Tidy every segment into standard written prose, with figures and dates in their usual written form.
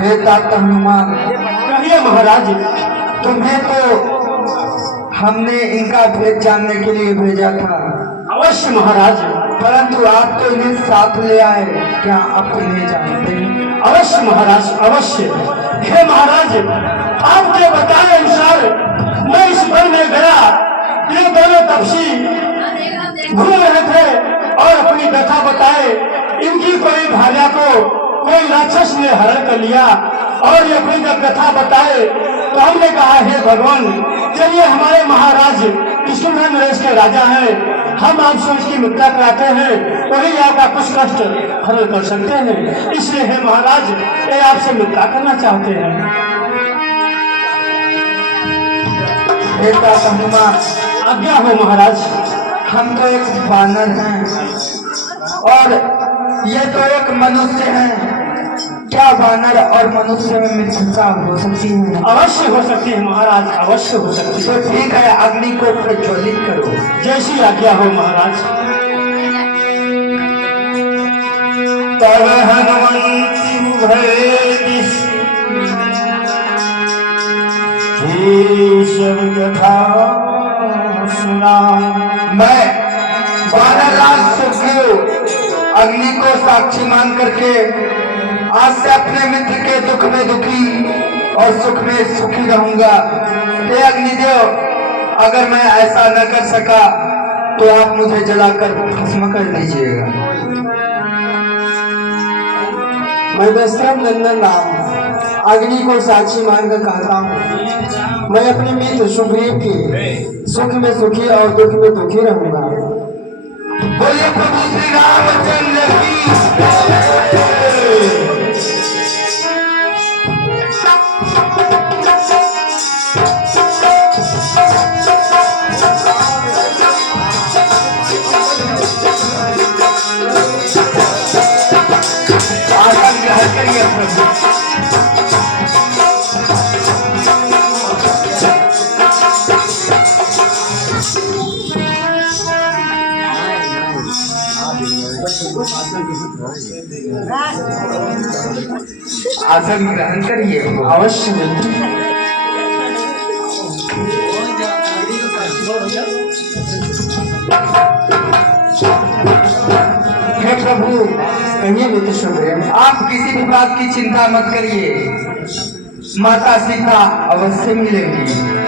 हे तात हनुमान, कहिए महाराज। तुम्हें तो हमने इनका भेद जानने के लिए भेजा था। अवश्य महाराज। परंतु आप तो इन्हें साथ ले आए, क्या आप इन्हें जानते हैं? अवश्य महाराज, अवश्य। हे महाराज, आपके बताए अनुसार मैं इस वन में गया। ये दोनों तपसी घूम रहे थे और अपनी व्यथा बताए। इनकी कोई भार्या को कोई राक्षस ने हरण कर लिया और ये अपनी जब व्यथा बताए तो हमने कहा, हे भगवान, चलिए हमारे महाराज विष्णु नरेश के राजा हैं, हम आपसे उसकी मृत्यु कराते हैं, वही आपका कुछ कष्ट हरण कर सकते हैं। इसलिए हे महाराज, ये आपसे मृत्यु करना चाहते हैं। हे तात हनुमान, आज्ञा हो महाराज। हम तो एक वानर हैं और ये तो एक मनुष्य है। क्या वानर और मनुष्य में मित्रता हो सकती है? अवश्य हो सकती है महाराज, अवश्य हो सकती है। तो ठीक है, अग्नि को प्रज्वलित करो। जैसी आज्ञा हो महाराज। तब हनुमंत भय सब कथा सुना। मैं वानरराज सुग्रीव अग्नि को साक्षी मान करके आज से अपने मित्र के दुख में दुखी और सुख में सुखी रहूंगा। हे अग्निदेव, अगर मैं ऐसा न कर सका तो आप मुझे जलाकर भस्म कर दीजिएगा। मैं दशरथ नंदन राम अग्नि को साक्षी मानकर कहता हूँ, मैं अपने मित्र सुग्रीव के सुख में सुखी और दुख में दुखी रहूंगा। बोलिए प्रभु श्री रामचंद्र की। आसन ग्रहण करिए प्रभु। आसन ग्रहण करिए। अवश्य मित्र। हे प्रभु, कहिए मित्र सुग्रीव। आप किसी भी बात की चिंता मत करिए, माता सीता अवश्य मिलेंगी।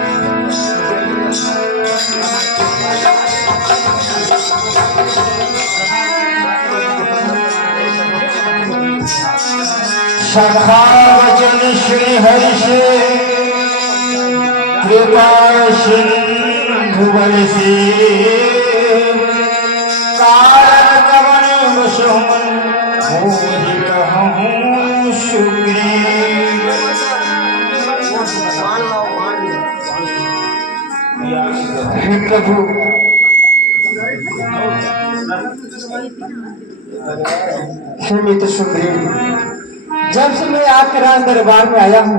सखा वचन श्री हर्ष कृपा सिंधु बरसे। कारण कवन वसुमन मोहि कहूँ सुग्रीव। हे प्रभु, हे मित्र सुग्रीव, जब से मैं आपके राज दरबार में आया हूँ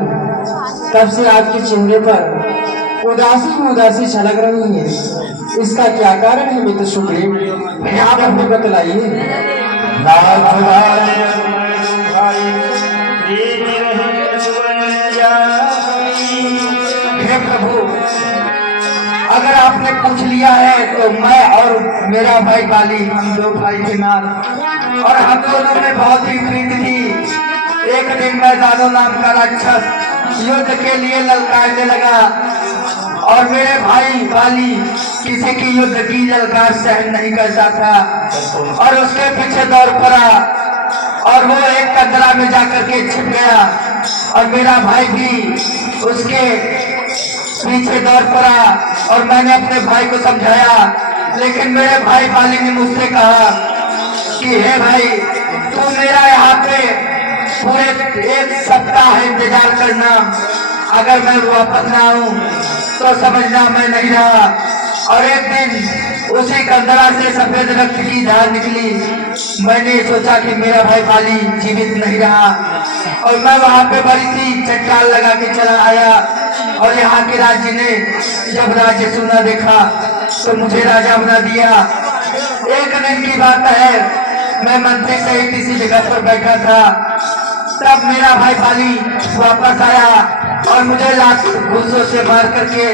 तब से आपके चेहरे पर उदासी छलक रही है। इसका क्या कारण है मित्र सुग्रीव? आप हमें बतलाइए। हे प्रभु, अगर आपने पूछ लिया है तो मैं और मेरा भाई बाली, हम दो भाई के नाथ, और हम दोनों में बहुत ही प्रीति थी। एक दिन मैं दादो नाम का राक्षस युद्ध के लिए ललकारने लगा और मेरे भाई बाली किसी की युद्ध की ललकार सहन नहीं करता था और उसके पीछे दौड़ पड़ा और वो एक कंदरा में जाकर के छिप गया और मेरा भाई भी उसके पीछे दौड़ पड़ा और मैंने अपने भाई को समझाया, लेकिन मेरे भाई बाली ने मुझसे कहा कि हे भाई तू मेरा यहाँ पे पूरे 1 सप्ताह इंतजार करना, अगर मैं वापस ना आऊं तो समझना मैं नहीं रहा। और एक दिन उसी कंदरा से सफेद रक्त की धार निकली। मैंने सोचा कि मेरा भाई बाली जीवित नहीं रहा और मैं वहां पे बड़ी सी चट्टान लगा के चला आया। और यहाँ के राज्य ने जब राज्य सुना देखा तो मुझे राजा बना दिया। एक दिन की बात है, मैं मंत्री सहित इसी जगह पर बैठा था, तब मेरा भाई बाली वापस आया और मुझे लाख घूसों से मार करके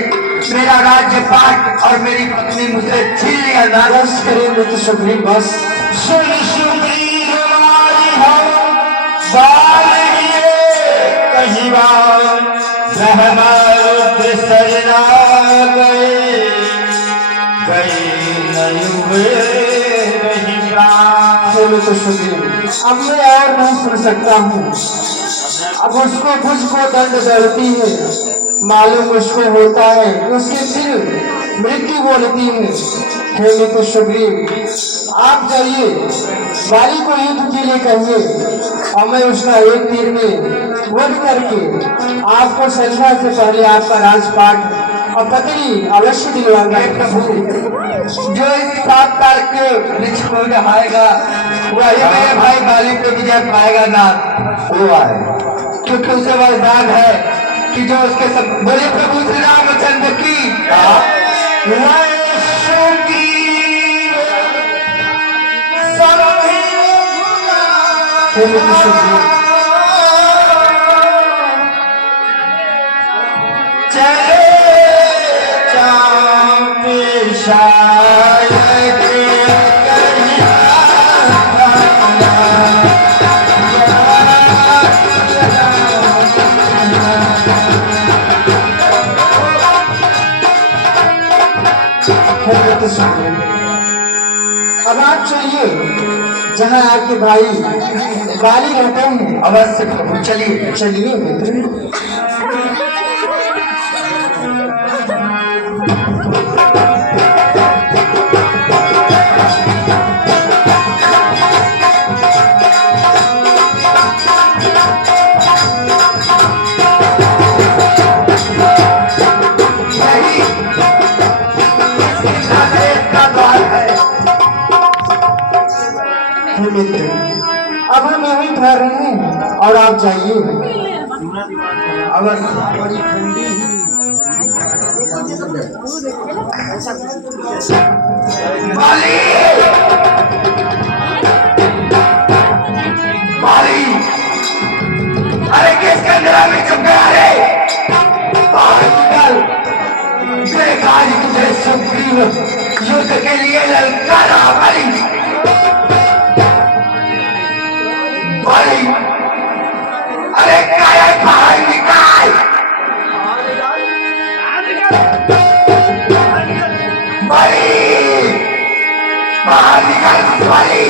मेरा राज्य पाट और मेरी पत्नी मुझसे छीन लिया। बस करें मित्र सुग्रीव, बस। सुन सुग्रीव हमारी हम बाल हिए कहीं बार रहमा रुद्र सजना गए नहीं हुए रही प्राण। हे मित्र सुग्रीव, अब मैं और नहीं सुन सकता हूँ। अब उसको मुझको दंड दौड़ती है, मालूम उसको होता है उसके फिर मृत्यु बोलती है। हे मित्र सुग्रीव, आप जाइए, बाली को युद्ध के लिए कहिए और मैं उसका एक तीर में वध करके आपको संध्या से पहले आपका राजपाट और पत्नी अवश्य दिलवाऊंगा। प्रभु, जो इस 7 तारीख के वृक्ष को नहाएगा वही मेरे भाई बाली पे विजय पाएगा ना। वो आए क्योंकि उसे वरदान है कि जो उसके सब बोले प्रभु श्री रामचंद्र की। हे मित्र सुग्रीव, चले चाँद शायद अब आप चलिए जहाँ आपके भाई बाली रहते हैं। अवश्य प्रभु, चलिए। चलिए मित्र। हे मित्र, अब हम यहीं ठहर रहे हैं और आप जाइए। बाली, बाली, अरे किस कंदरा में चुप गया रे? बाहर निकल, देखा आज तुझे सुग्रीव युद्ध के लिए ललकारा। बाली, बाली, अरे काया बाहर निकाल। बाली, बाहर निकल बाली।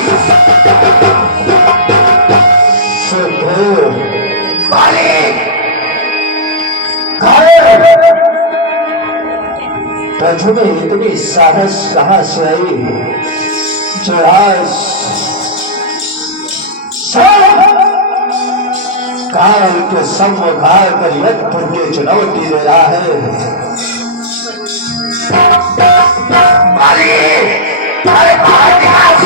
बाली, प्रभु में इतनी साहस कहाँ से आई जो आज काल के सम्मुखार पर यज्ञ के चुनौती दे रहा है। बाली, अरे बाहर निकाल।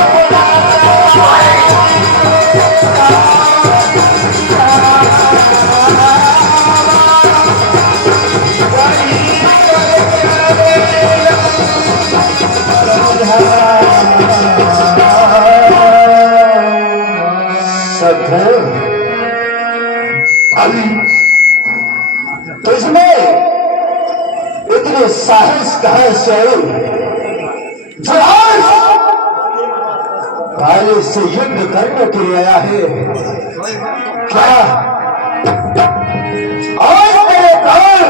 तुझमें इतने साहस कहाँ से आई जो आज काले से युद्ध करने के लिए आया है? क्या आज मेरे काल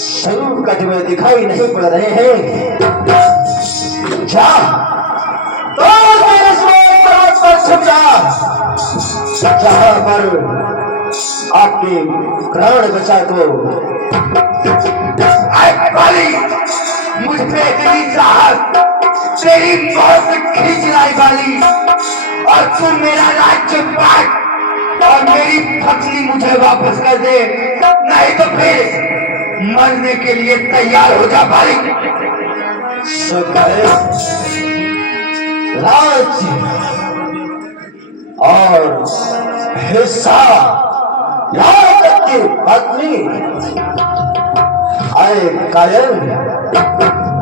संकट में दिखाई नहीं पड़ रहे हैं? क्या तो मेरे पर्वत पर छुप जा, जहां पर आपके प्राण बचा को। बाली, मुझ पे इतनी चाहत तेरी मौत खींच लाई बाली। और तुम मेरा राज्य बांट और मेरी पत्नी मुझे वापस कर दे, नहीं तो फिर मरने के लिए तैयार हो जा भाई। सुखदेव, राज्य और हिस्सा, यहाँ तक की पत्नी, आए कायल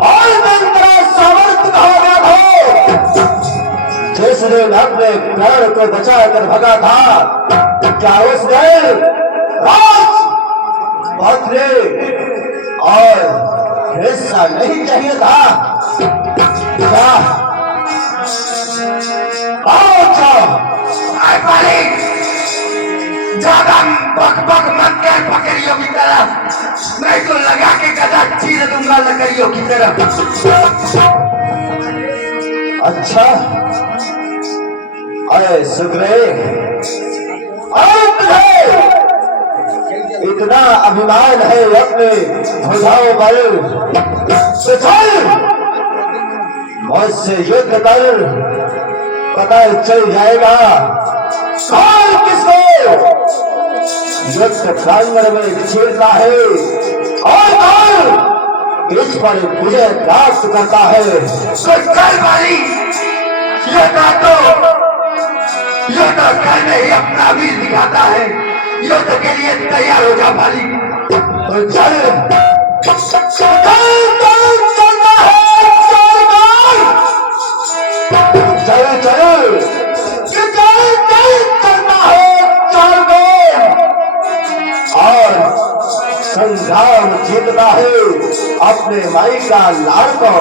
और मंत्रा सामर्थ हो गया हो, जिसने अपने प्राण को बचा कर भगा था, क्या उसने राज, पत्नी और हिस्सा नहीं चाहिए था? क्या अच्छा मालिक, ज्यादा बक बक मत कर बकरियों की तरह, नहीं तो लगा के गदा चीर दूंगा लकड़ियों की तरह। अच्छा, अरे सुग्रीव, इतना अभिमान है अपने भुजाओं पर, तो चल मुझसे युद्ध कर, पता चल जाएगा कौन किसको युद्ध प्रांगण में छेड़ता है और कौन इस पर विजय प्राप्त करता है। तो चल वाली, युद्ध करने ही अपना वीर दिखाता है, युद्ध के लिए तैयार हो जा भाली। तो चल चल चल चलना है, चल गए और संग्राम जीतना है अपने माई का लाड़ को।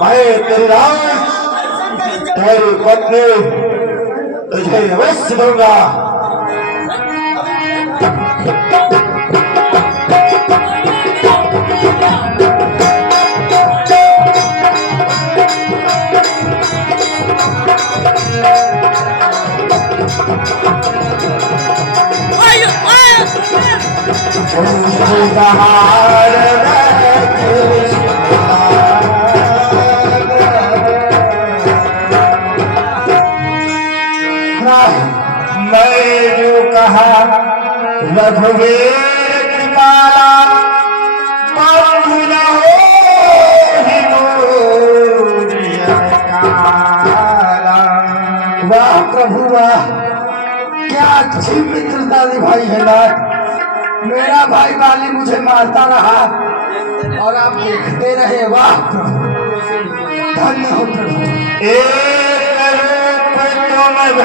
मैं तेरी राज तेरी पत्नी तुझे अवश्य दूंगा। मैं जो कहा रघुवीर कृपाला बाबू न हो वाह प्रभु वाह, क्या अच्छी मित्रता निभाई है नाथ। मेरा भाई बाली मुझे मारता रहा और आप देखते रहे। वाह प्रभु, धन्य हो प्रभु। एक रूप तुम नहीं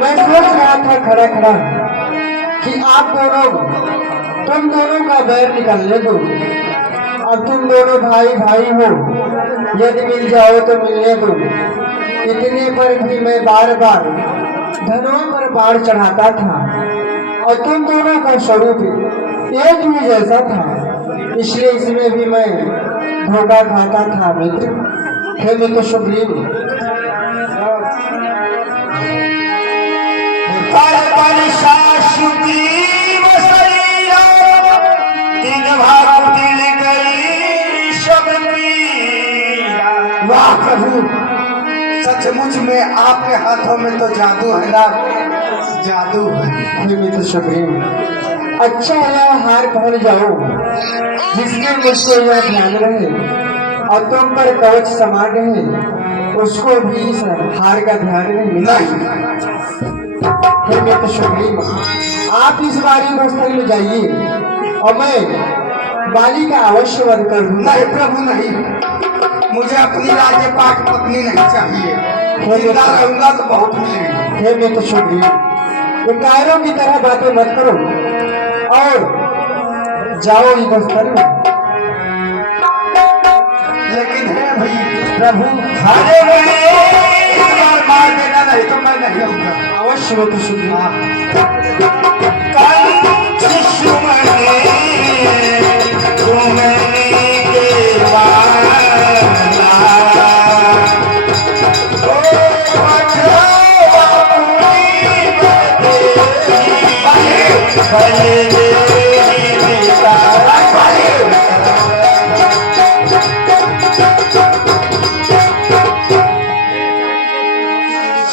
मैं सोच रहा था खड़ा खड़ा कि आप दोनों, तुम दोनों का बैर निकलने दो। अब तुम दोनों भाई भाई हो, यदि मिल जाओ तो मिलने दो। इतने पर भी मैं बार बार धनों पर बाढ़ चढ़ाता था और तुम दोनों का स्वरूप एक ही जैसा था, इसलिए इसमें भी मैं धोखा खाता था मित्र। हे मित्र सुग्रीव, वाह प्रभु, सचमुच में आपके हाथों में तो जादू है ना, जादू है। हे मित्र सुग्रीव, अच्छा है हार पहन जाओ, जिसके मुझको यह ध्यान रहे और तुम पर कवच समान रहे, उसको भी इस हार का ध्यान नहीं। हे मित्र सुग्रीव, आप इस बारी को स्थल में जाइए और मैं बाली का अवश्य वध कर दूंगा। नहीं प्रभु नहीं, मुझे अपनी राज्यपाट पत्नी नहीं चाहिए। जिंदा रहूंगा तो बहुत मिलेगी। हे मित्र सुग्रीव, ये कायरों की तरह बातें मत करो और जाओ इस स्थल में। लेकिन है भाई प्रभु, हारे हुए इस बार मार देना, नहीं तो मैं नहीं रहूंगा। अवश्य मित्र सुग्रीव।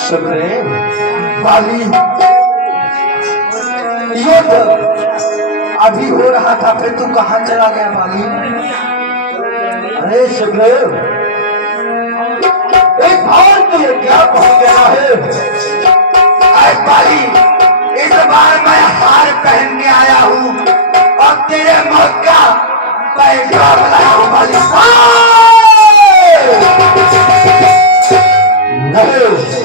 सुग्रीव, बाली युद्ध अभी हो रहा था, फिर तू कहाँ चला गया बाली? अरे सुग्रीव, एक बार तो ये क्या हो गया है? अरे बाली, इस बार मैं हार पहनने आया हूँ और तेरे मौत का पैसा लाया हूँ बाली। नहीं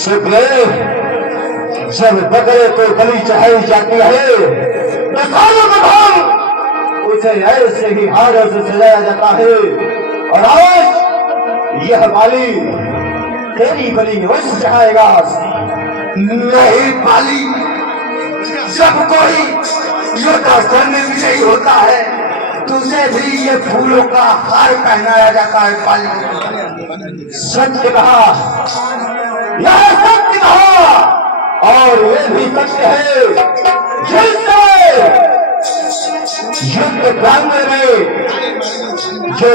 सुग्रीव, जब बकरे को बलि चढ़ाई जाती है तो सालों के बाद उसे ऐसे ही हारों से सजाया जाता है। और आज यह बाली तेरी बलि अवश्य चढ़ाएगा। नहीं बाली, जब कोई युद्ध में विजयी होता है तुझे भी ये फूलों का हार पहनाया जाता है बाली। सत्य कहा, यह सत्य कहा, और ये भी सत्य है। जिस समय युद्ध प्रांगण में जो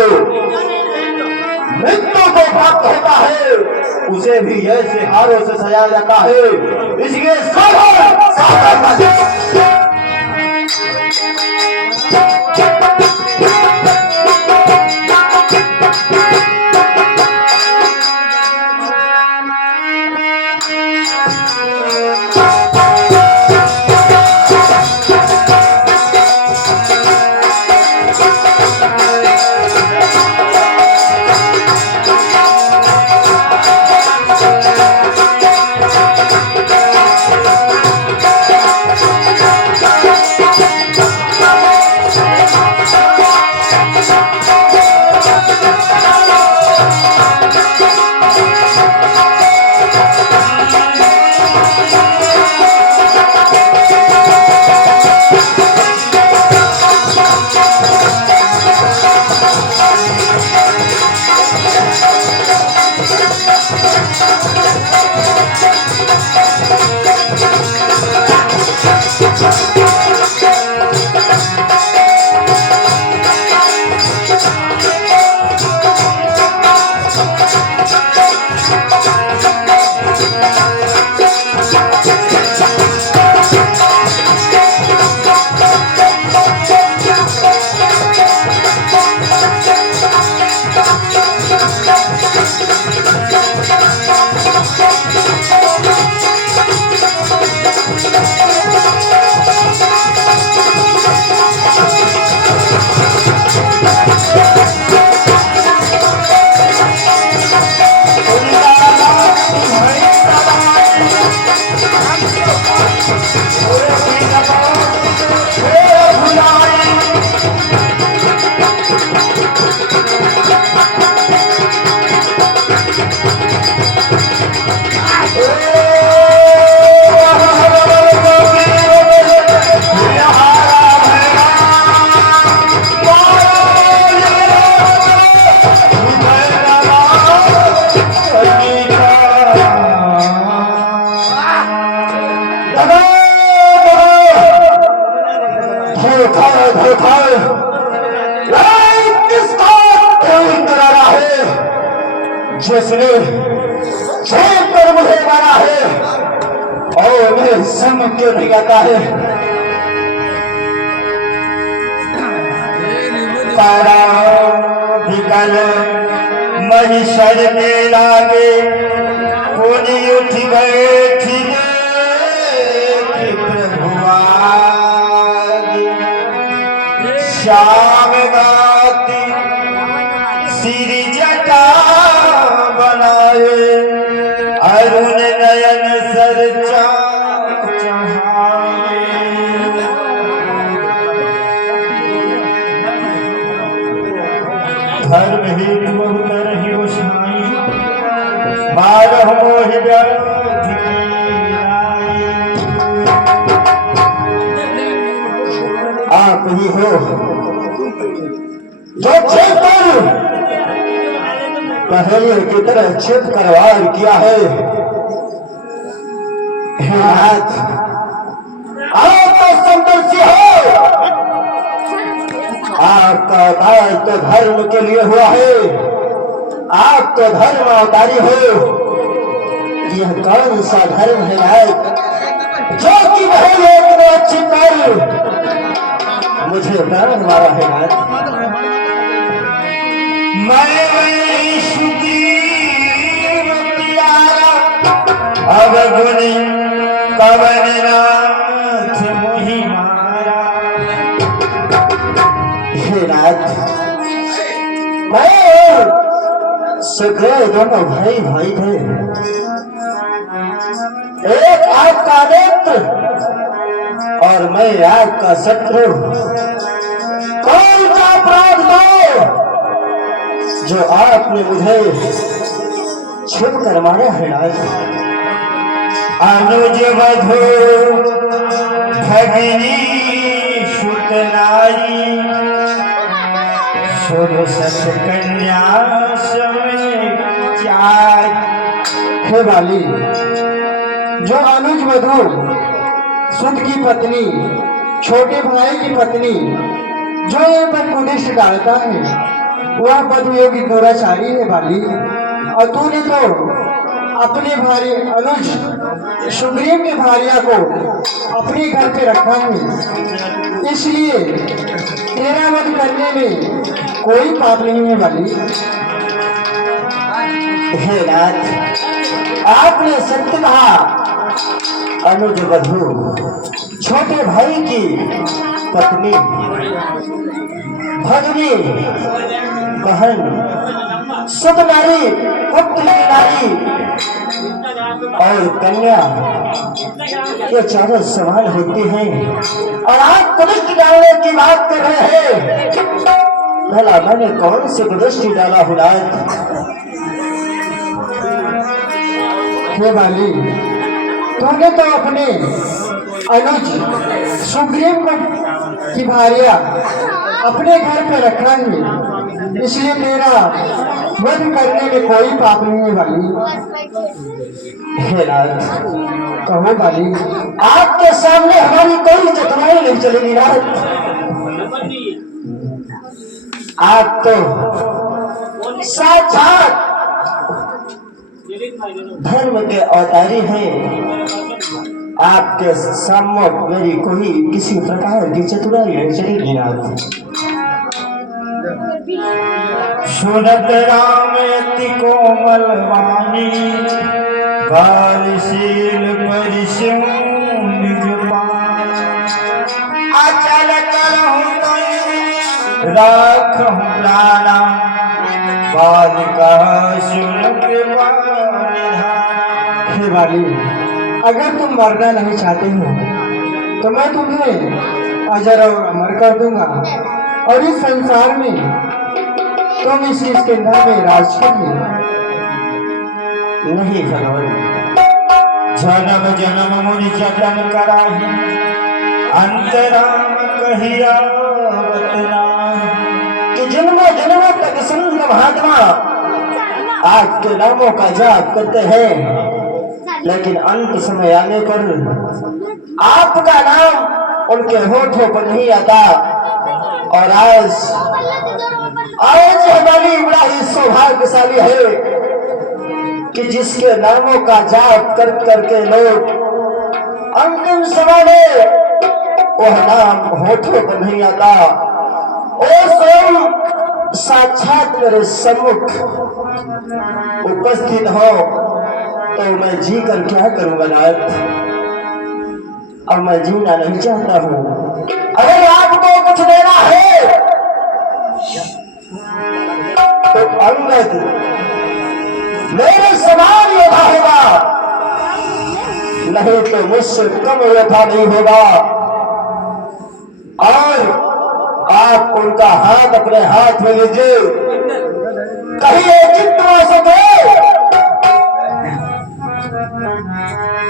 मृत्यु को प्राप्त होता है उसे भी ऐसे हारों से सजाया जाता है। इसलिए सावधान सावधान। जिसने छेद कर मुझे मारा है और मैं समझ क्यों नहीं आता है। तारा विकल महिषर में लागे पुनि उठ बैठी श्याम गाती सिर जटा बनाए अरुण नयन सर धर्म हेतु बहुत रही उष्माई बारह मोहि व्याधि आप ही हो जो छेदकर पहले की तरह छेद करवार किया है। हे नाथ, आप तो संतोषी हो, आपका अवतार तो धर्म के लिए हुआ है, आप तो धर्म अवतारी हो। यह कौन सा धर्म है नाथ जो कि वही एक अच्छी कर मुझे प्राण मारा है नाथ। मैं सुग्रीव प्यारा अब गुनी कवन नाथ मोहि मारा। हे नाथ, मैं सुग्रीव दोनों भाई भाई थे, एक आपका मित्र और मैं आपका शत्रु। कौन सा अपराध दो जो आपने मुझे छुप कर मारा है नाथ। अनुज वधू भगिनी सुत नारी सुरसत कन्या चार। हे बाली, जो अनुज वधू सुत की पत्नी, छोटे भाई की पत्नी जो ये पर कुनिष्ठ डालता है वह पदयोगी दुराचारी है बाली। और तूने तो अपने भारी अनुज सुग्रीव के भारिया को अपने घर पे रखा है, इसलिए तेरा वध करने में कोई पाप नहीं है बाली। हे नाथ, आपने सत्य कहा। अनुज वधू छोटे भाई की पत्नी, भगिनी, बहन, सुत नारी, पुत्र नारी और कन्या, ये चारों समान होती हैं और आप कुदृष्टि डालने की बात कर रहे हैं। भला मैंने कौन से कुदृष्टि डाला हूँ नाथ? हे बाली, तूने तो अपने अनुज सुग्रीव को की भार्या अपने घर पे रखा ही, इसलिए तेरा वध करने में कोई पाप नहीं है बाली। हे नाथ, कहो बाली। आपके सामने हमारी कोई चतुराई नहीं चलेगी नाथ। आप तो साक्षात धर्म के अवतारी हैं। आपके सम्मुख मेरी कोई किसी प्रकार की चतुराई नहीं चलेगी नाथ। सुनत राम अति कोमल वाणी, बालशील परिश्रम निज पान। अचल करहु राखहु प्राणा, बालिका सुन कृपा निधाना। हे बाली, अगर तुम मरना नहीं चाहते हो तो मैं तुम्हें अजर और अमर कर दूंगा, और इस संसार में तुम इस किष्किंधा में राज करिए। नहीं भगवान, जन्म जन्म मुनि जतन कराही, अंतराम कहिया कि जन्मों जन्मों तक संत महात्मा आपके नामों का जाप करते हैं, लेकिन अंत समय आने पर आपका नाम उनके होठों पर नहीं आता। और आज हमारी बड़ा ही सौभाग्यशाली है कि जिसके नामों का जाप कर करके लोग अंतिम समय में वह नाम होठों पर नहीं आता, और स्वयं साक्षात मेरे सम्मुख उपस्थित हो, तो मैं जी कर क्या करूंगा नाथ। अब मैं जीना नहीं चाहता हूँ। अगर आपको कुछ देना है तो अंगद मेरे समान योद्धा होगा, नहीं तो मुझसे कम योद्धा नहीं होगा। और आप उनका हाथ अपने हाथ में लीजिए, कहिए कितना सके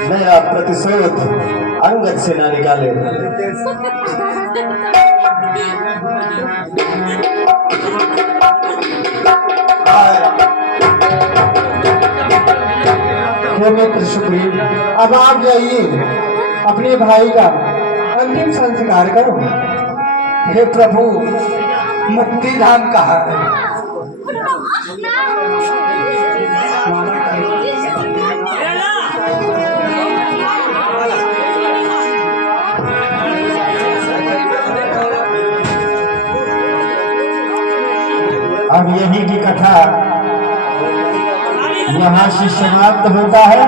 मेरा प्रतिशोध अंगद से ना निकाले। हे मित्र सुग्रीव, अब आप जाइए, अपने भाई का अंतिम संस्कार करो। हे प्रभु, मुक्ति धाम कहाँ है? अब यही की कथा यहाँ से समाप्त होता है।